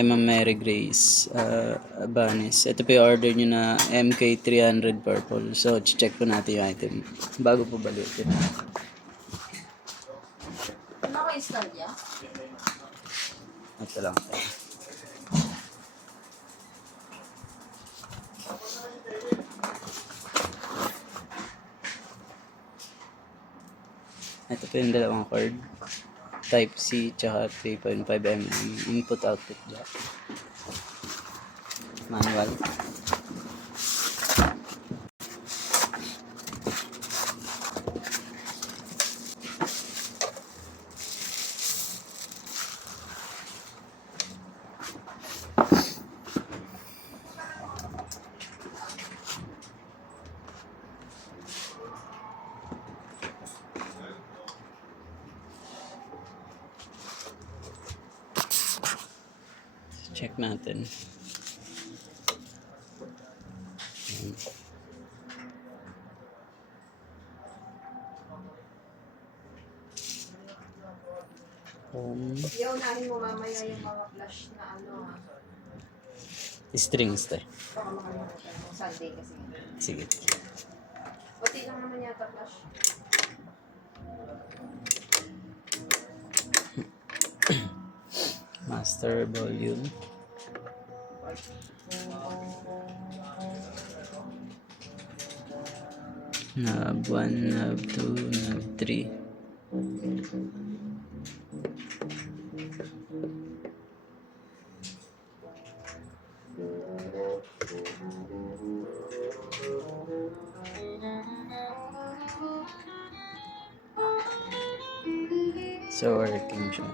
Hi Ma'am Mary Grace Banis. Ito po yung order nyo na MK300 purple. So, check po natin yung item bago po balikin. Naka-install niya? Ito lang. Ito po yung dalawang cord. Type C tsaka 3.5mm input-output jack. Manual. Check natin. Unahin mo mamaya yung mga flash na ano. Strings tayo. Baka makalimutan mo. Sunday kasi. Sige. Pati lang naman yata flash. Master volume. Knob 1, knob 2, knob 3. So, working siya.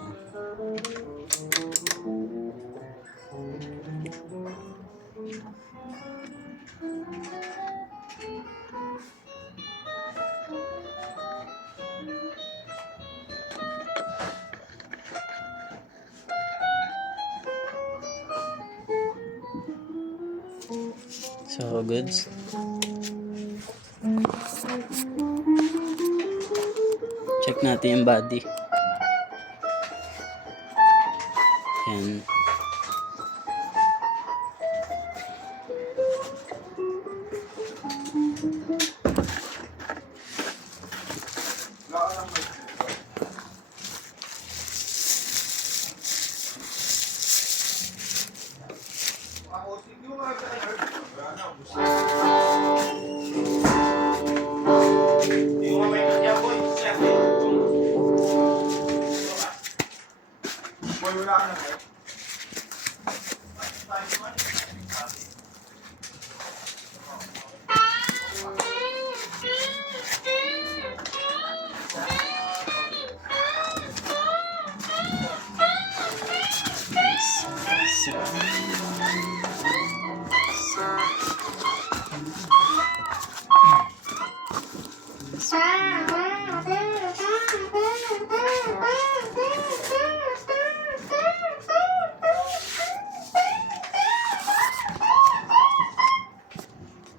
So, goods. Check natin yung body. Yan.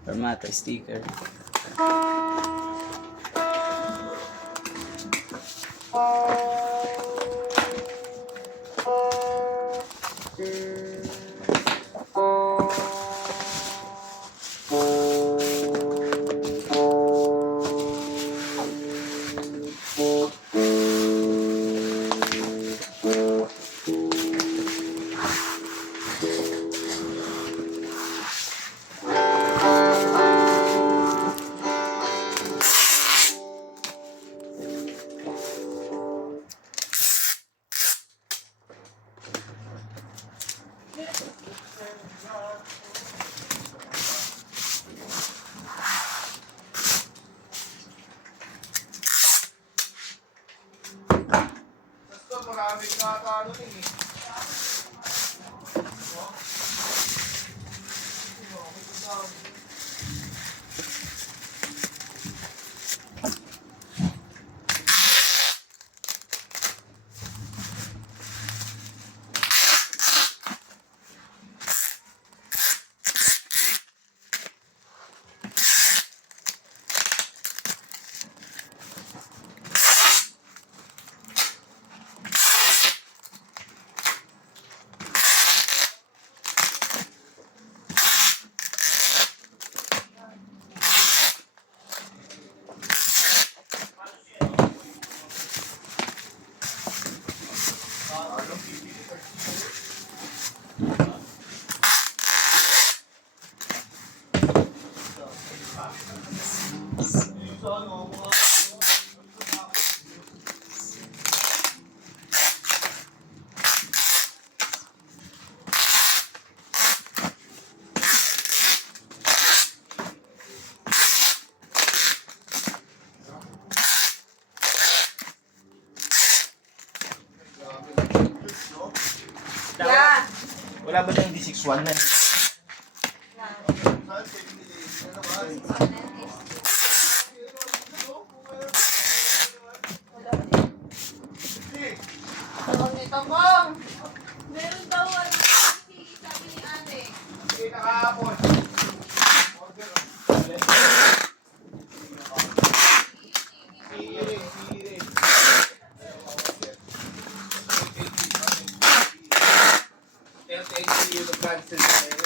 Formata sticker. Maraming nakakano eh. Yeah. Wala ba yung D61 na? Tawag nito, Bong. Meron daw ano, sabi ni ate. Hindi nakahapon. Order. Siri. LTC yung cancel na yun.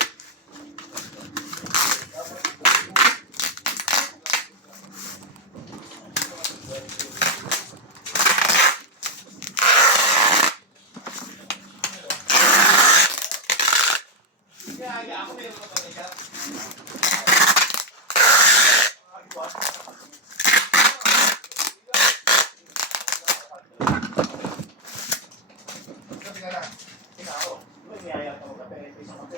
Kaya ako meron ka talaga. Sabi ka na. Ako. May niyaya ka magkape. Isang kape.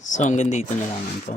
So hanggang dito na lang po.